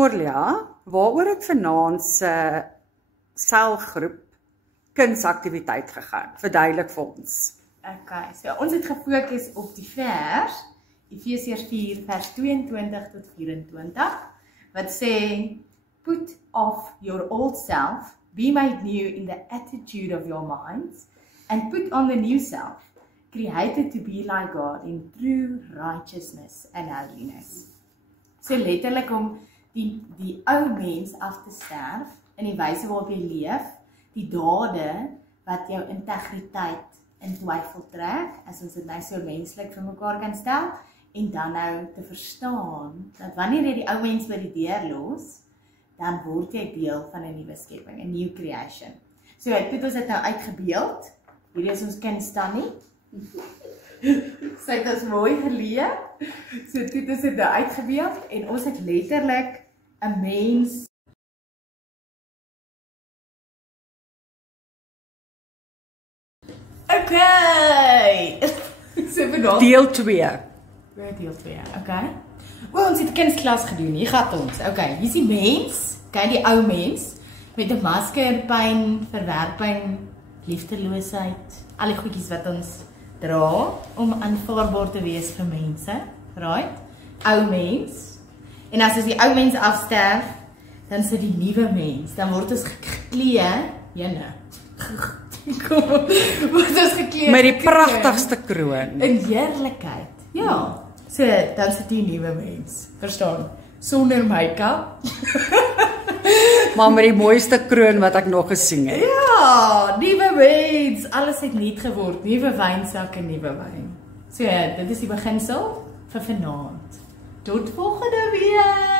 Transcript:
Corlia, waaroor het vanaand se selgroep kunsaktiwiteit gegaan? Verduidelik vir ons. Okay, so ons het gefokus op die vers, Efesiërs 4 vers 22 tot 24, wat sê, put off your old self, be made new in the attitude of your minds, and put on the new self, created to be like God in true righteousness and holiness. So letterlik om die ou mens af te sterf, in die wyse waarop jy leef, die dade wat jou integriteit in twyfel trek, as ons dit nou so menslik vir mekaar kan stel, en dan nou te verstaan, dat wanneer jy die ou mens by die deur los, dan word jy deel van 'n nuwe skepping, 'n new creation. So, toe het ons dit nou uitgebeeld, hierdie is ons kind Stannie, sy het ons mooi geleer, so toe het ons dit nou uitgebeeld, en ons het letterlik 'n mens Okay! So vanavond Deel 2. Deel 2, okay. Ons het 'n kunstklas gedoen, hier gaat ons. Okay, hier is die mens, kyk die ou mens, met 'n masker, pyn, verwerping, liefdeloosheid, al die goedjies wat ons dra, om aanvaarbaar te wees vir mense, right? Ou mens. En as ons die ou mens afsterf, dan is dit die nuwe mens, dan word ons geklee, jene. Word ons geklee Met die pragtigste kroon. in heerlikheid. Ja, so dan sit die nuwe mens, verstaan? Sonder make-up. Maar met die mooiste kroon wat ek nog gesien het. Ja, nuwe mens, alles het nuut geword, nuwe wynsakke, nuwe wyn. So dit is die beginsel vir vanaand. Tot volgende week.